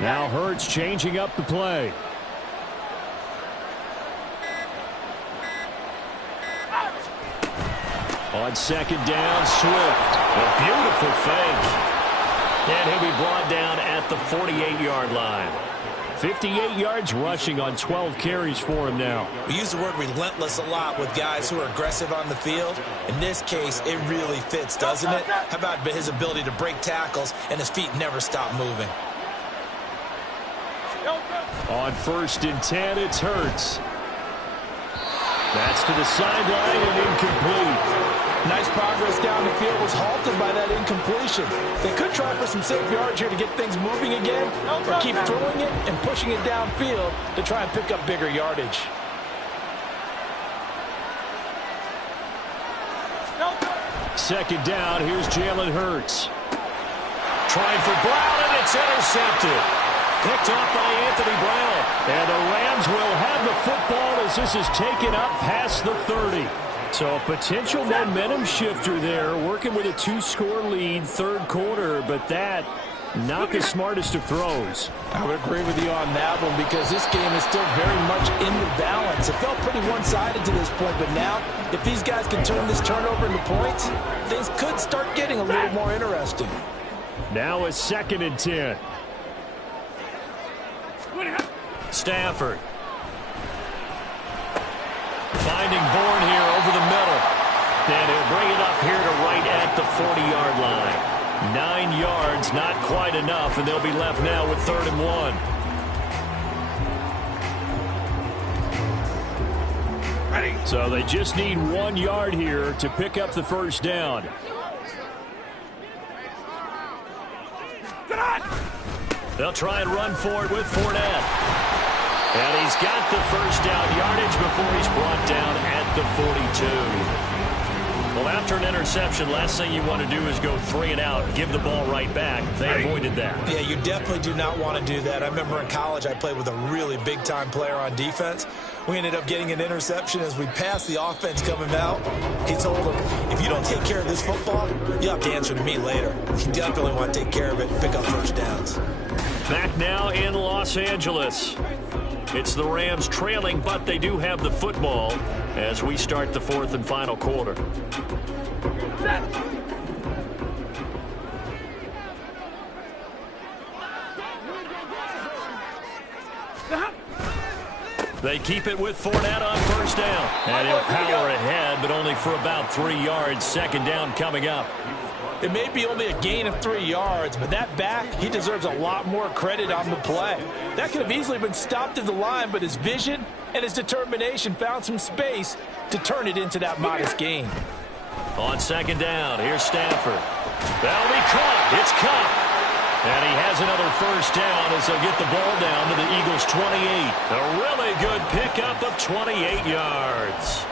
Now Hurts changing up the play. On 2nd down, Swift. A beautiful fake. And he'll be brought down at the 48-yard line. 58 yards rushing on 12 carries for him now. We use the word relentless a lot with guys who are aggressive on the field. In this case, it really fits, doesn't it? How about his ability to break tackles and his feet never stop moving? On 1st and 10, it's Hurts. That's to the sideline and incomplete. Nice progress down the field was halted by that incompletion. They could try for some safe yards here to get things moving again, or keep throwing it and pushing it downfield to try and pick up bigger yardage. Second down, here's Jalen Hurts. Trying for Brown, and it's intercepted. Picked off by Anthony Brown. And the Rams will have the football as this is taken up past the 30. So a potential momentum shifter there, working with a 2-score lead, 3rd quarter, but that not the smartest of throws. I would agree with you on that one because this game is still very much in the balance. It felt pretty one-sided to this point, but now if these guys can turn this turnover into points, things could start getting a little more interesting. Now a 2nd and 10. Stafford. Finding Bourne here over the middle. And he'll bring it up here to right at the 40-yard line. 9 yards, not quite enough, and they'll be left now with 3rd and 1. Ready. So they just need 1 yard here to pick up the 1st down. They'll try and run for it with Fournette. And he's got the 1st down yardage before he's brought down at the 42. Well, after an interception, last thing you want to do is go 3 and out and give the ball right back. They avoided that. Yeah, you definitely do not want to do that. I remember in college I played with a really big-time player on defense. We ended up getting an interception as we passed the offense coming out. He told him, if you don't take care of this football, you'll have to answer to me later. You definitely want to take care of it and pick up 1st downs. Back now in Los Angeles. It's the Rams trailing, but they do have the football as we start the 4th and final quarter. They keep it with Fournette on 1st down. And he'll power ahead, but only for about 3 yards. 2nd down coming up. It may be only a gain of 3 yards, but that back, he deserves a lot more credit on the play. That could have easily been stopped at the line, but his vision and his determination found some space to turn it into that modest gain. On 2nd down, here's Stafford. That'll be caught. It's caught. And he has another 1st down as they'll get the ball down to the Eagles' 28. A really good pickup of 28 yards.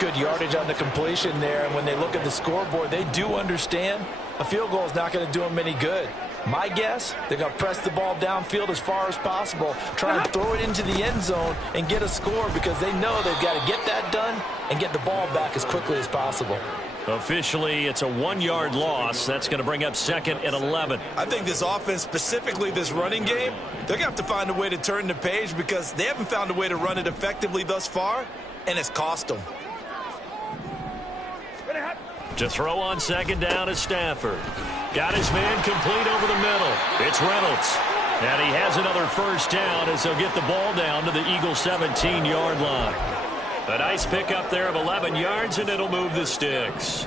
Good yardage on the completion there, and when they look at the scoreboard, they do understand a field goal is not going to do them any good. My guess, they're going to press the ball downfield as far as possible, try and throw it into the end zone and get a score because they know they've got to get that done and get the ball back as quickly as possible. Officially, it's a 1-yard loss. That's going to bring up 2nd and 11. I think this offense, specifically this running game, they're going to have to find a way to turn the page because they haven't found a way to run it effectively thus far, and it's cost them. To throw on 2nd down is Stafford. Got his man complete over the middle. It's Reynolds. And he has another 1st down as they'll get the ball down to the Eagles' 17-yard line. A nice pickup there of 11 yards, and it'll move the sticks.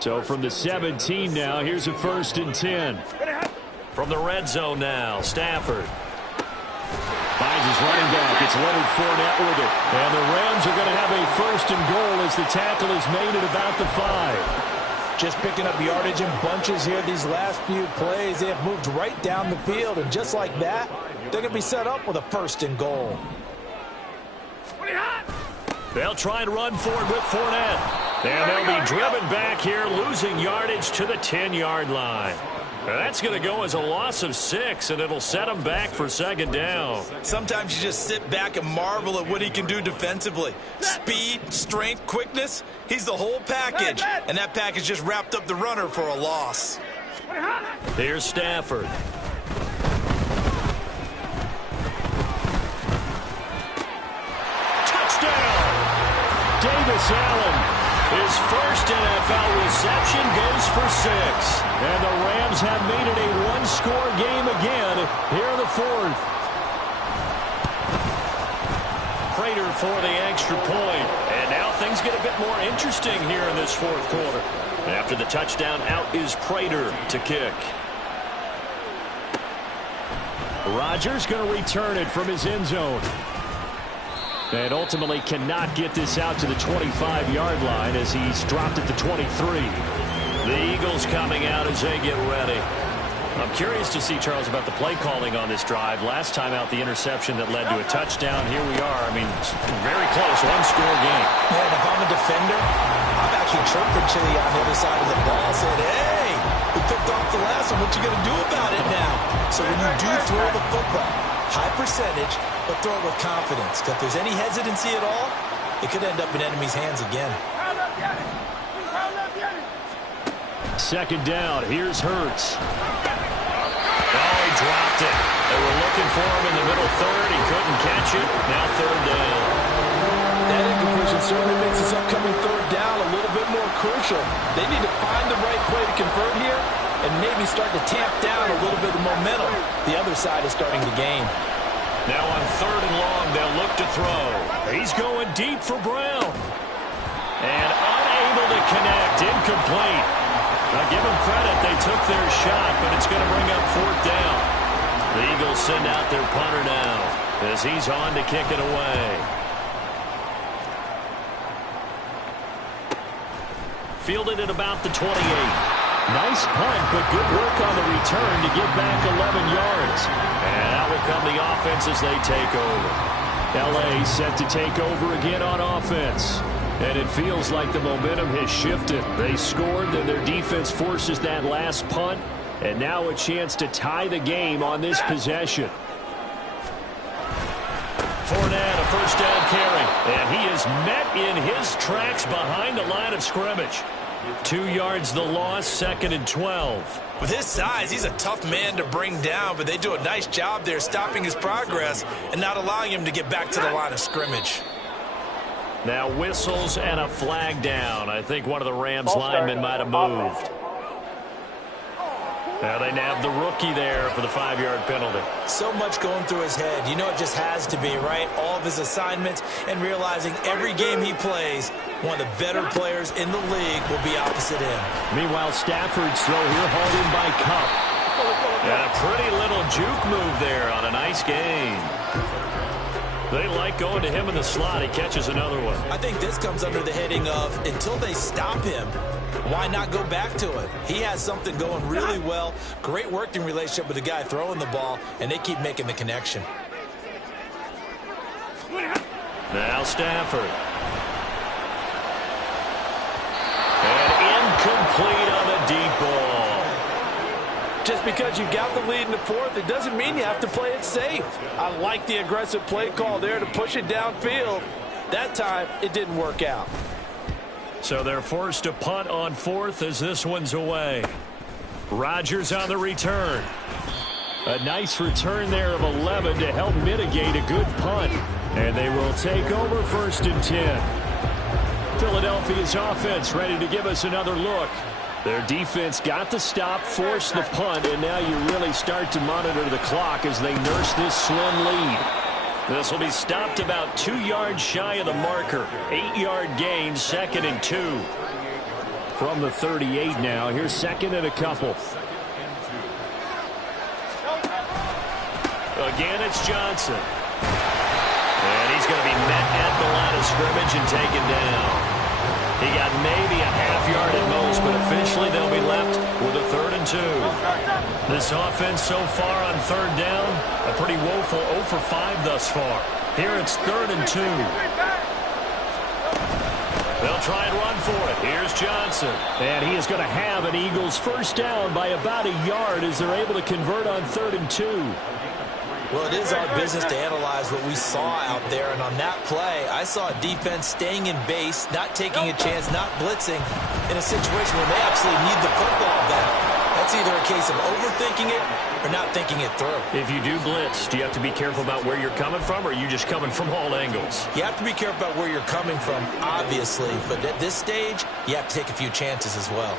So from the 17 now, here's a 1st and 10. From the red zone now, Stafford. Finds his running back. It's Leonard Fournette with it. And the Rams are going to have a 1st and goal as the tackle is made at about the 5. Just picking up yardage in bunches here these last few plays. They have moved right down the field, and just like that, they're going to be set up with a 1st and goal. They'll try and run forward with Fournette. And they'll be driven back here, losing yardage to the 10-yard line. That's going to go as a loss of 6, and it'll set him back for second down. Sometimes you just sit back and marvel at what he can do defensively. Speed, strength, quickness, he's the whole package. And that package just wrapped up the runner for a loss. Here's Stafford. Touchdown! Davis Allen. His first NFL reception goes for 6. And the Rams have made it a one-score game again here in the fourth. Prater for the extra point. And now things get a bit more interesting here in this fourth quarter. After the touchdown, out is Prater to kick. Rodgers going to return it from his end zone. And ultimately cannot get this out to the 25-yard line as he's dropped it to 23. The Eagles coming out as they get ready. I'm curious to see, Charles, about the play calling on this drive. Last time out, the interception that led to a touchdown. Here we are. I mean, very close, one-score game. Yeah, and if I'm a defender, I'm actually chirping Chili on the other side of the ball, saying, hey, we picked off the last one. What you going to do about it now? So when you do throw the football, high percentage, but throw it with confidence. Because if there's any hesitancy at all, it could end up in enemy's hands again. Second down. Here's Hurts. Oh, he dropped it. They were looking for him in the middle third. He couldn't catch it. Now third down. That incompletion certainly makes this upcoming third down a little bit more crucial. They need to find the right play to convert here and maybe start to tamp down a little bit of momentum. The other side is starting to gain. Now on third and long, they'll look to throw. He's going deep for Brown. And unable to connect. Incomplete. Now give them credit. They took their shot, but it's going to bring up fourth down. The Eagles send out their punter now as he's on to kick it away. Fielded at about the 28. Nice punt, but good work on the return to get back 11 yards. And out will come the offense as they take over. L.A. set to take over again on offense. And it feels like the momentum has shifted. They scored, then their defense forces that last punt. And now a chance to tie the game on this possession. Fournette, a first down carry. And he is met in his tracks behind the line of scrimmage. 2 yards the loss, second and 12. With his size, he's a tough man to bring down, but they do a nice job there stopping his progress and not allowing him to get back to the line of scrimmage. Now whistles and a flag down. I think one of the Rams linemen might have moved. Now they nab the rookie there for the 5-yard penalty. So much going through his head. You know it just has to be, right? All of his assignments and realizing every game he plays, one of the better players in the league will be opposite him. Meanwhile, Stafford's throw here hauled in by Cup. And a pretty little juke move there on a nice game. They like going to him in the slot. He catches another one. I think this comes under the heading of until they stop him, why not go back to it? He has something going really well. Great working relationship with the guy throwing the ball, and they keep making the connection. Now Stafford. And incomplete on the deep ball. Just because you got the lead in the fourth, it doesn't mean you have to play it safe. I like the aggressive play call there to push it downfield. That time, it didn't work out. So they're forced to punt on fourth as this one's away. Rodgers on the return. A nice return there of 11 to help mitigate a good punt. And they will take over first and 10. Philadelphia's offense ready to give us another look. Their defense got the stop, forced the punt, and now you really start to monitor the clock as they nurse this slim lead. This will be stopped about 2 yards shy of the marker. 8-yard gain, second and 2. From the 38 now, here's second and a couple. Again, it's Johnson. And he's going to be met at the line of scrimmage and taken down. He got maybe a half yard at most, but officially they'll be left with a 3rd and 2. This offense so far on third down, a pretty woeful 0 for 5 thus far. Here it's 3rd and 2. They'll try and run for it. Here's Johnson. And he is going to have an Eagles first down by about a yard as they're able to convert on 3rd and 2. Well, it is our business to analyze what we saw out there, and on that play, I saw a defense staying in base, not taking a chance, not blitzing in a situation where they absolutely need the football back. That's either a case of overthinking it or not thinking it through. If you do blitz, do you have to be careful about where you're coming from, or are you just coming from all angles? You have to be careful about where you're coming from, obviously, but at this stage, you have to take a few chances as well.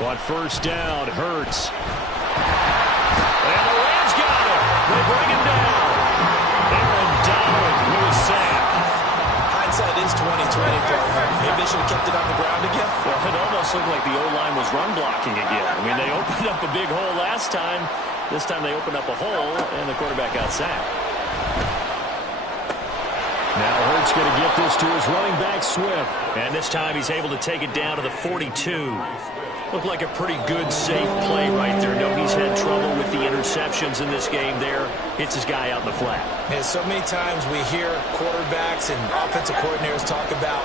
On first down, Hurts. And the Rams got him. They bring him down. Aaron Donald with a sack. Hindsight is 20/20, partner. Maybe they should have kept it on the ground again. Well, it almost looked like the O-line was run blocking again. I mean, they opened up a big hole last time. This time they opened up a hole, and the quarterback got sacked. Now Hurts going to get this to his running back, Swift. And this time he's able to take it down to the 42. Looked like a pretty good, safe play right there. No, he's had trouble with the interceptions in this game there. Hits his guy out in the flat. And so many times we hear quarterbacks and offensive coordinators talk about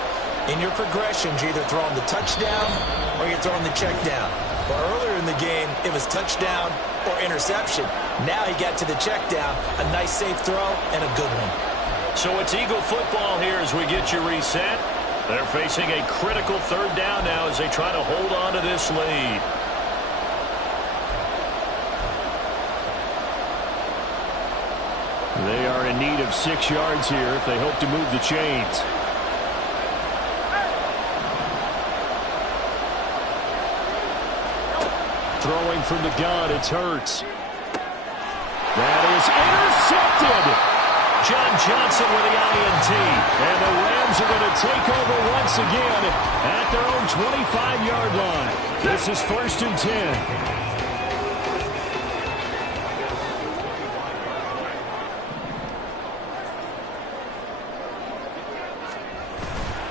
in your progressions, you're either throwing the touchdown or you're throwing the check down. But earlier in the game, it was touchdown or interception. Now he got to the check down, a nice safe throw and a good one. So it's Eagle football here as we get you reset. They're facing a critical 3rd down now as they try to hold on to this lead. They are in need of 6 yards here if they hope to move the chains. Throwing from the gun, it's Hurts. That is intercepted. John Johnson with the INT. And the Rams are going to take over once again at their own 25-yard line. This is 1st and 10.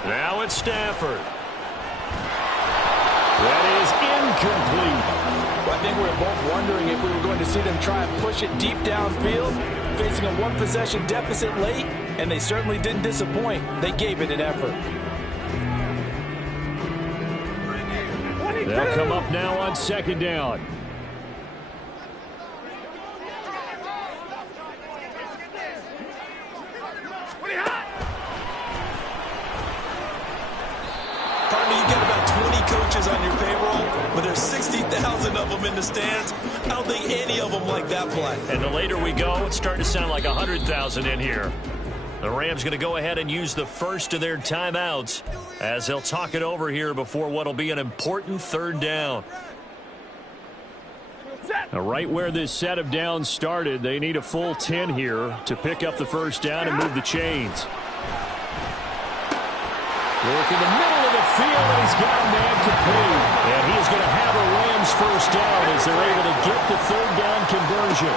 Now it's Stafford. That is incomplete. Well, I think we were both wondering if we were going to see them try and push it deep downfield, facing a one-possession deficit late, and they certainly didn't disappoint. They gave it an effort. They'll come up now on 2nd down. On your payroll, but there's 60,000 of them in the stands. I don't think any of them like that play. And the later we go, it's starting to sound like 100,000 in here. The Rams going to go ahead and use the first of their timeouts as they'll talk it over here before what will be an important 3rd down. Now, right where this set of downs started, they need a full 10 here to pick up the first down and move the chains. Look in the middle of the field, and he's got a man complete. And he is going to have a Rams first down as they're able to get the 3rd down conversion.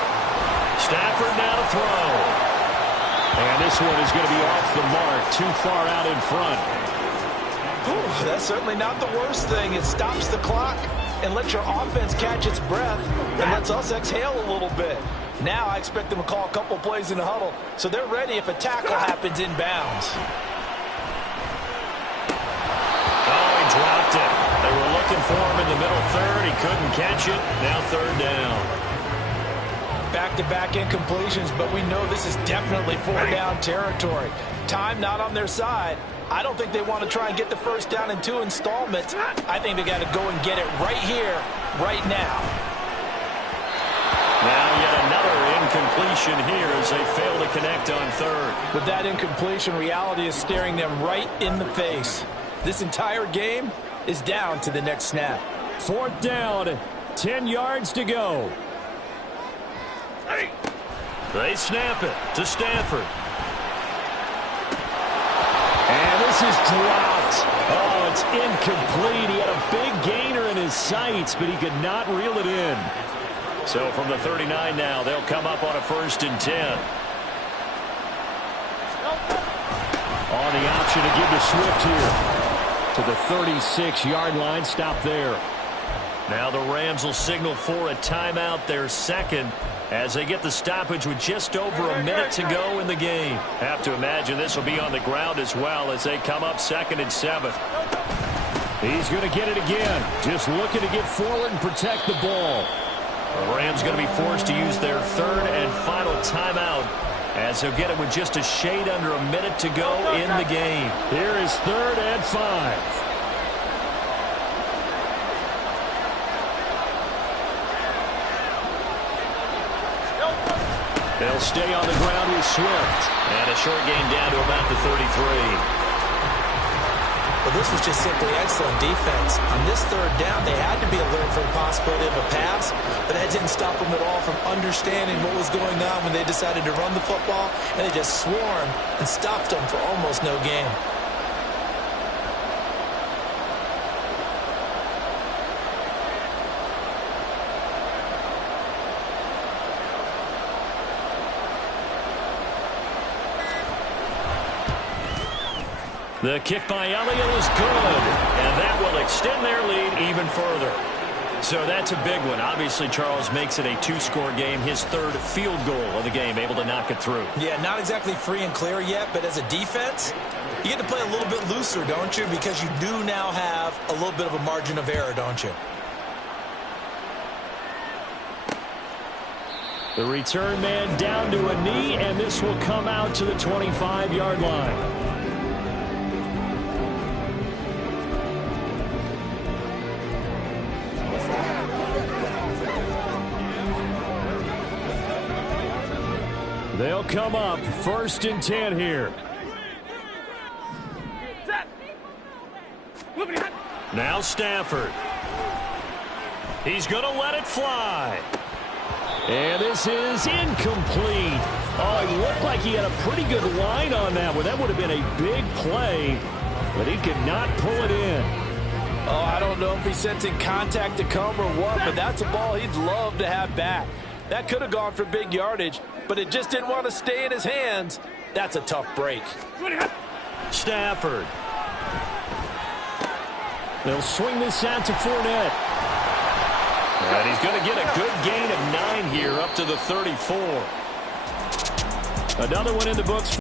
Stafford now to throw. And this one is going to be off the mark, too far out in front. Ooh, that's certainly not the worst thing. It stops the clock and lets your offense catch its breath and lets us exhale a little bit. Now I expect them to call a couple plays in the huddle so they're ready if a tackle happens inbounds. Dropped it. They were looking for him in the middle 3rd. He couldn't catch it. Now 3rd down. Back-to-back incompletions, but we know this is definitely 4th down territory. Time not on their side. I don't think they want to try and get the first down in 2 installments. I think they got to go and get it right here, right now. Now yet another incompletion here as they fail to connect on 3rd. With that incompletion, reality is staring them right in the face. This entire game is down to the next snap. 4th down, 10 yards to go. They snap it to Stafford. And this is dropped. Oh, it's incomplete. He had a big gainer in his sights, but he could not reel it in. So from the 39 now, they'll come up on a 1st and 10. On the option to give to Swift here. To the 36-yard line. Stop there. Now the Rams will signal for a timeout, their second, as they get the stoppage with just over a minute to go in the game. Have to imagine this will be on the ground as well as they come up 2nd and 7. He's going to get it again. Just looking to get forward and protect the ball. The Rams going to be forced to use their 3rd and final timeout as they'll get it with just a shade under a minute to go in the game. Here is 3rd and 5. They'll stay on the ground with Swift. And a short gain down to about the 33. Well, this was just simply excellent defense. On this 3rd down, they had to be alert for the possibility of a pass, but that didn't stop them at all from understanding what was going on when they decided to run the football, and they just swarmed and stopped them for almost no gain. The kick by Elliott is good, and that will extend their lead even further. So that's a big one. Obviously, Charles makes it a 2-score game, his 3rd field goal of the game, able to knock it through. Yeah, not exactly free and clear yet, but as a defense, you get to play a little bit looser, don't you? Because you do now have a little bit of a margin of error, don't you? The return man down to a knee, and this will come out to the 25-yard line. They'll come up 1st and 10 here. Now Stafford. He's going to let it fly. And this is incomplete. Oh, it looked like he had a pretty good line on that one. That would have been a big play, but he could not pull it in. Oh, I don't know if he's sensing contact to come or what, but that's a ball he'd love to have back. That could have gone for big yardage, but it just didn't want to stay in his hands. That's a tough break. Stafford. They'll swing this out to Fournette. And he's going to get a good gain of 9 here up to the 34. Another one in the books.